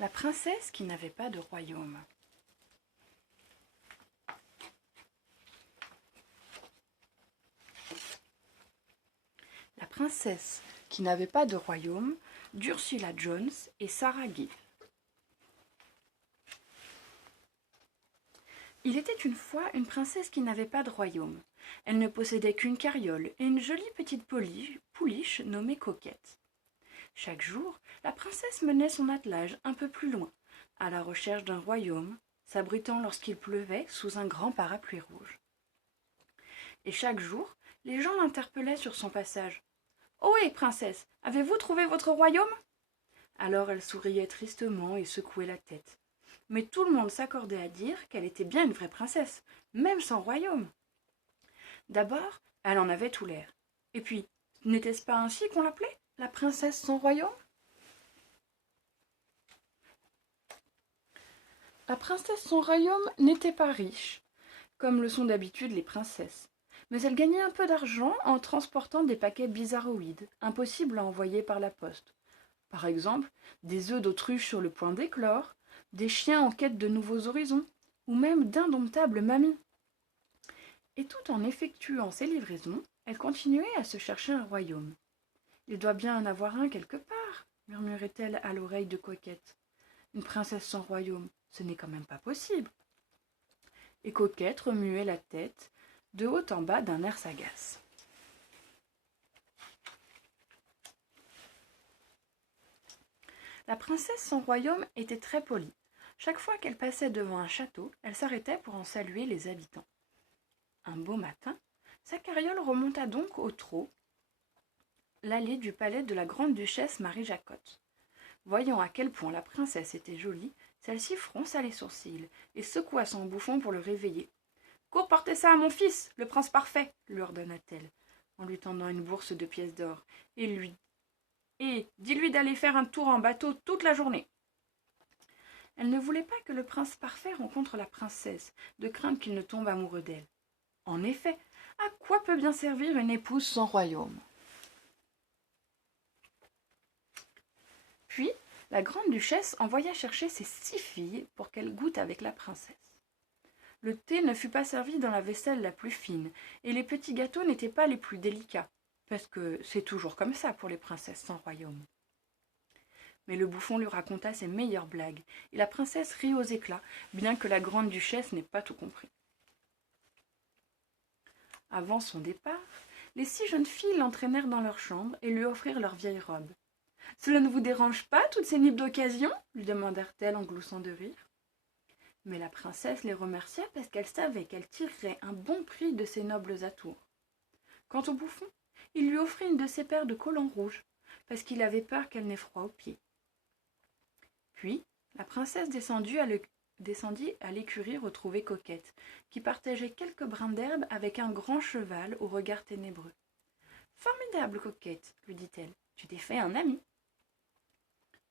La princesse qui n'avait pas de royaume. La princesse qui n'avait pas de royaume d'Ursula Jones et Sarah Gill. Il était une fois une princesse qui n'avait pas de royaume. Elle ne possédait qu'une carriole et une jolie petite pouliche nommée Coquette. Chaque jour, la princesse menait son attelage un peu plus loin, à la recherche d'un royaume, s'abritant lorsqu'il pleuvait sous un grand parapluie rouge. Et chaque jour, les gens l'interpellaient sur son passage. « Ohé, princesse, avez-vous trouvé votre royaume ?» Alors elle souriait tristement et secouait la tête. Mais tout le monde s'accordait à dire qu'elle était bien une vraie princesse, même sans royaume. D'abord, elle en avait tout l'air. Et puis, n'était-ce pas ainsi qu'on l'appelait, la princesse sans royaume ? La princesse sans royaume n'était pas riche, comme le sont d'habitude les princesses. Mais elle gagnait un peu d'argent en transportant des paquets bizarroïdes, impossibles à envoyer par la poste. Par exemple, des œufs d'autruche sur le point d'éclore, des chiens en quête de nouveaux horizons, ou même d'indomptables mamies. Et tout en effectuant ces livraisons, elle continuait à se chercher un royaume. « Il doit bien en avoir un quelque part, » murmurait-elle à l'oreille de Coquette. « Une princesse sans royaume, ce n'est quand même pas possible. » Et Coquette remuait la tête, de haut en bas d'un air sagace. La princesse sans royaume était très polie. Chaque fois qu'elle passait devant un château, elle s'arrêtait pour en saluer les habitants. Un beau matin, sa carriole remonta donc au trot l'allée du palais de la grande-duchesse Marie Jacotte. Voyant à quel point la princesse était jolie, celle-ci fronça les sourcils et secoua son bouffon pour le réveiller. « Cours porter ça à mon fils, le prince parfait !» lui ordonna-t-elle, en lui tendant une bourse de pièces d'or, et dis-lui d'aller faire un tour en bateau toute la journée. Elle ne voulait pas que le prince parfait rencontre la princesse, de crainte qu'il ne tombe amoureux d'elle. En effet, à quoi peut bien servir une épouse sans royaume ? Puis, la grande-duchesse envoya chercher ses 6 filles pour qu'elles goûtent avec la princesse. Le thé ne fut pas servi dans la vaisselle la plus fine, et les petits gâteaux n'étaient pas les plus délicats, parce que c'est toujours comme ça pour les princesses sans royaume. Mais le bouffon lui raconta ses meilleures blagues, et la princesse rit aux éclats, bien que la grande-duchesse n'ait pas tout compris. Avant son départ, les 6 jeunes filles l'entraînèrent dans leur chambre et lui offrirent leurs vieilles robes. « Cela ne vous dérange pas, toutes ces nippes d'occasion ?» lui demandèrent-elles en gloussant de rire. Mais la princesse les remercia parce qu'elle savait qu'elle tirerait un bon prix de ses nobles atours. Quant au bouffon, il lui offrit une de ses paires de collants rouges, parce qu'il avait peur qu'elle n'ait froid aux pieds. Puis, la princesse descendit à l'écurie retrouver Coquette, qui partageait quelques brins d'herbe avec un grand cheval au regard ténébreux. « Formidable, Coquette, lui dit-elle, tu t'es fait un ami. »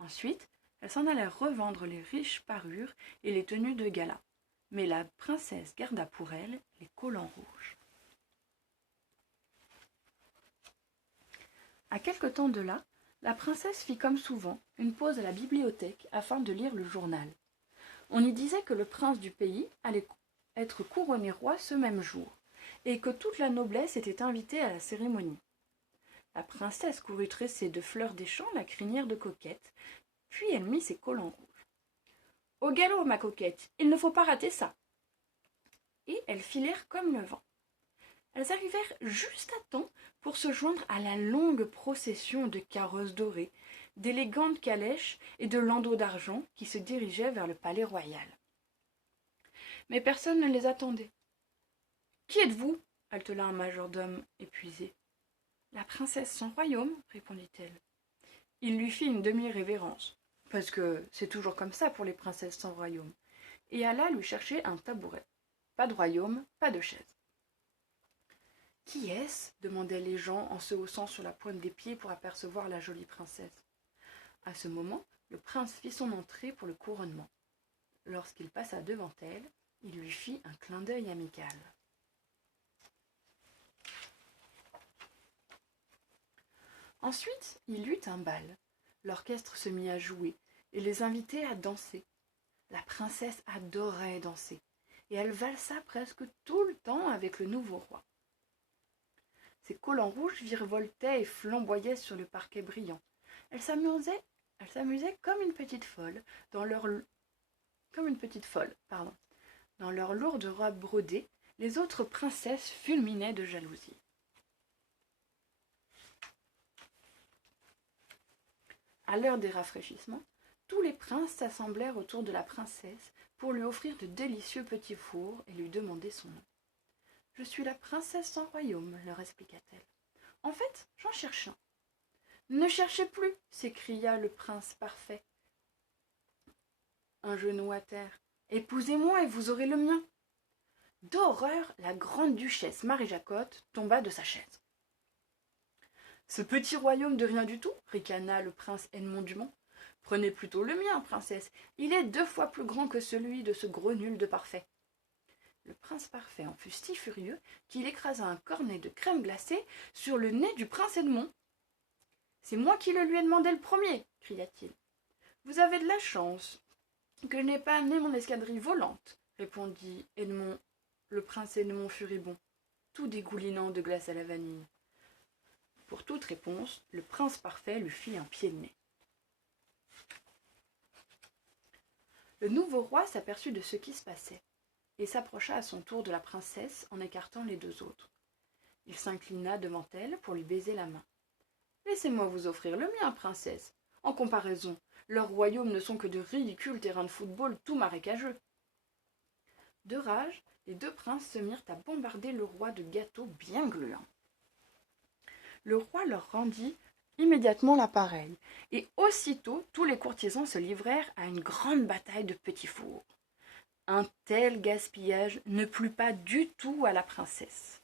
Ensuite, elles s'en allèrent revendre les riches parures et les tenues de gala. Mais la princesse garda pour elle les collants rouges. À quelque temps de là, la princesse fit comme souvent une pause à la bibliothèque afin de lire le journal. On y disait que le prince du pays allait être couronné roi ce même jour, et que toute la noblesse était invitée à la cérémonie. La princesse courut tresser de fleurs des champs la crinière de Coquette, puis elle mit ses collants rouges. « Au galop, ma Coquette, il ne faut pas rater ça !» Et elles filèrent comme le vent. Elles arrivèrent juste à temps pour se joindre à la longue procession de carrosses dorés, d'élégantes calèches et de landaux d'argent qui se dirigeaient vers le palais royal. Mais personne ne les attendait. « Qui êtes-vous » haletela un majordome épuisé. « La princesse sans royaume, » répondit-elle. Il lui fit une demi-révérence, parce que c'est toujours comme ça pour les princesses sans royaume, et alla lui chercher un tabouret. Pas de royaume, pas de chaise. « Qui est-ce » demandaient les gens en se haussant sur la pointe des pieds pour apercevoir la jolie princesse. À ce moment, le prince fit son entrée pour le couronnement. Lorsqu'il passa devant elle, il lui fit un clin d'œil amical. Ensuite, il eut un bal. L'orchestre se mit à jouer, et les invitait à danser. La princesse adorait danser, et elle valsa presque tout le temps avec le nouveau roi. Ses collants rouges virevoltaient et flamboyaient sur le parquet brillant. Elle s'amusait comme une petite folle dans leur lourde robe brodée. Les autres princesses fulminaient de jalousie. À l'heure des rafraîchissements, tous les princes s'assemblèrent autour de la princesse pour lui offrir de délicieux petits fours et lui demander son nom. « Je suis la princesse sans royaume, leur expliqua-t-elle. En fait, j'en cherche un. Ne cherchez plus, s'écria le prince parfait, un genou à terre. Épousez-moi et vous aurez le mien. D'horreur, la grande duchesse Marie-Jacotte tomba de sa chaise. Ce petit royaume de rien du tout, ricana le prince Edmond Dumont. Prenez plutôt le mien, princesse. Il est 2 fois plus grand que celui de ce gros nul de parfait. Le prince parfait en fut si furieux qu'il écrasa un cornet de crème glacée sur le nez du prince Edmond. C'est moi qui le lui ai demandé le premier, cria-t-il. Vous avez de la chance que je n'ai pas amené mon escadrille volante, répondit Edmond, le prince Edmond furibond, tout dégoulinant de glace à la vanille. Pour toute réponse, le prince parfait lui fit un pied de nez. Le nouveau roi s'aperçut de ce qui se passait et s'approcha à son tour de la princesse en écartant les 2 autres. Il s'inclina devant elle pour lui baiser la main. « Laissez-moi vous offrir le mien, princesse. En comparaison, leurs royaumes ne sont que de ridicules terrains de football tout marécageux. » De rage, les 2 princes se mirent à bombarder le roi de gâteaux bien gluants. Le roi leur rendit immédiatement l'appareil, et aussitôt tous les courtisans se livrèrent à une grande bataille de petits fours. Un tel gaspillage ne plut pas du tout à la princesse.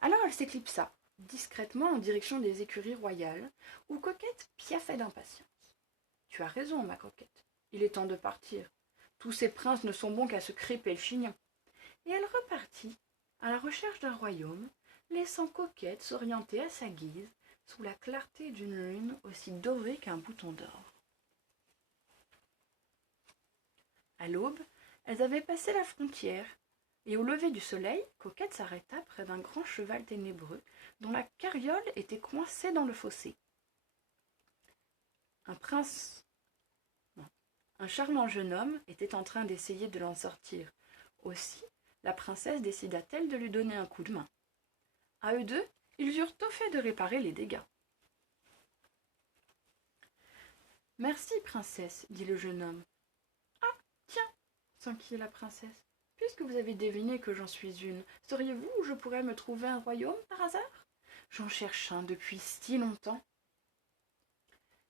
Alors elle s'éclipsa discrètement en direction des écuries royales, où Coquette piaffait d'impatience. « Tu as raison, ma Coquette, il est temps de partir. Tous ces princes ne sont bons qu'à se crêper le chignon. » Et elle repartit à la recherche d'un royaume, laissant Coquette s'orienter à sa guise sous la clarté d'une lune aussi dorée qu'un bouton d'or. À l'aube, elles avaient passé la frontière, et au lever du soleil, Coquette s'arrêta près d'un grand cheval ténébreux dont la carriole était coincée dans le fossé. Un charmant jeune homme était en train d'essayer de l'en sortir. Aussi, la princesse décida-t-elle de lui donner un coup de main. À eux 2, ils eurent tôt fait de réparer les dégâts. « Merci, princesse, dit le jeune homme. « Ah, tiens, s'enquit la princesse. Puisque vous avez deviné que j'en suis une, sauriez-vous où je pourrais me trouver un royaume par hasard? J'en cherche un depuis si longtemps. »«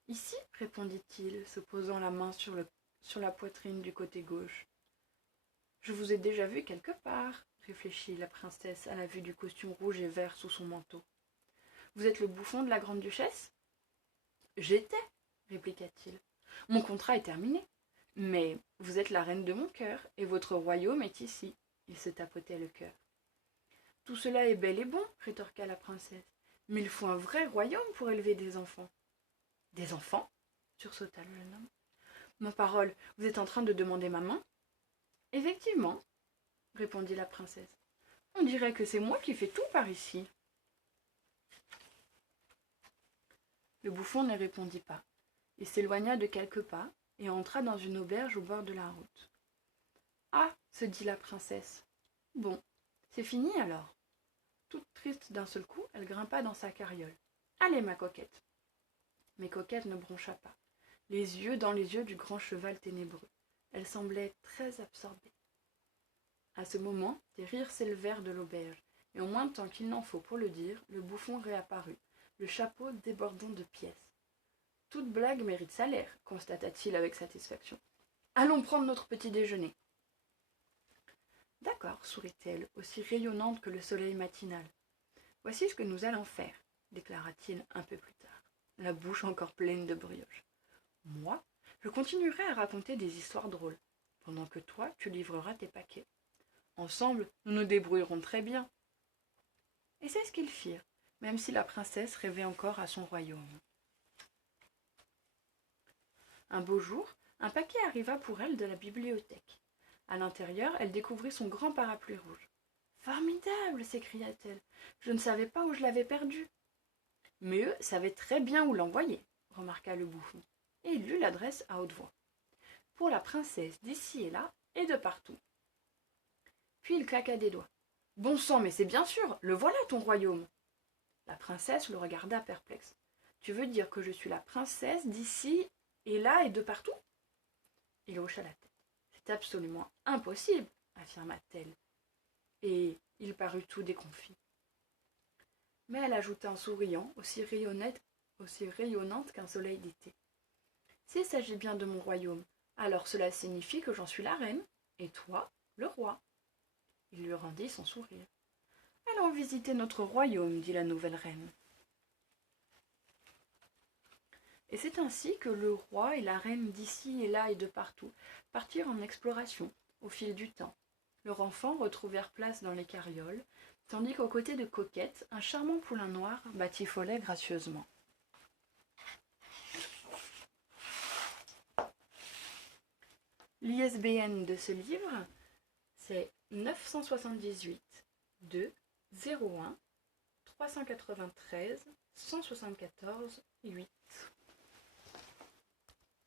Ici, répondit-il, se posant la main sur la poitrine du côté gauche. « Je vous ai déjà vu quelque part, réfléchit la princesse à la vue du costume rouge et vert sous son manteau. Vous êtes le bouffon de la grande duchesse? J'étais, répliqua-t-il. Mon contrat est terminé. Mais vous êtes la reine de mon cœur, et votre royaume est ici. Il se tapotait le cœur. Tout cela est bel et bon, rétorqua la princesse. Mais il faut un vrai royaume pour élever des enfants. Des enfants? Sursauta le jeune homme. Ma parole, vous êtes en train de demander ma main? Effectivement, répondit la princesse. On dirait que c'est moi qui fais tout par ici. Le bouffon ne répondit pas. Il s'éloigna de quelques pas et entra dans une auberge au bord de la route. Ah, se dit la princesse. Bon, c'est fini alors. Toute triste d'un seul coup, elle grimpa dans sa carriole. Allez, ma Coquette. Mais Coquette ne broncha pas, les yeux dans les yeux du grand cheval ténébreux. Elle semblait très absorbée. À ce moment, des rires s'élevèrent de l'auberge, et en moins de temps qu'il n'en faut pour le dire, le bouffon réapparut, le chapeau débordant de pièces. Toute blague mérite salaire, constata-t-il avec satisfaction. Allons prendre notre petit déjeuner. D'accord, sourit-elle, aussi rayonnante que le soleil matinal. Voici ce que nous allons faire, déclara-t-il un peu plus tard, la bouche encore pleine de brioche. Moi, je continuerai à raconter des histoires drôles, pendant que toi, tu livreras tes paquets. Ensemble, nous nous débrouillerons très bien. Et c'est ce qu'ils firent, même si la princesse rêvait encore à son royaume. Un beau jour, un paquet arriva pour elle de la bibliothèque. À l'intérieur, elle découvrit son grand parapluie rouge. « Formidable !» s'écria-t-elle. « Je ne savais pas où je l'avais perdu. » Mais eux savaient très bien où l'envoyer, remarqua le bouffon, et il lut l'adresse à haute voix. Pour la princesse d'ici et là, et de partout. Puis il claqua des doigts. « Bon sang, mais c'est bien sûr, le voilà ton royaume !» La princesse le regarda perplexe. « Tu veux dire que je suis la princesse d'ici et là et de partout ?» Il hocha la tête. « C'est absolument impossible, affirma-t-elle, et il parut tout déconfit. Mais elle ajouta en souriant, aussi rayonnante qu'un soleil d'été. « S'il s'agit bien de mon royaume, alors cela signifie que j'en suis la reine, et toi, le roi. » Il lui rendit son sourire. « Allons visiter notre royaume, dit la nouvelle reine. » Et c'est ainsi que le roi et la reine d'ici et là et de partout partirent en exploration au fil du temps. Leurs enfants retrouvèrent place dans les carrioles, tandis qu'aux côtés de Coquette, un charmant poulain noir batifolait gracieusement. L'ISBN de ce livre, c'est 978 2 01 393 174 8.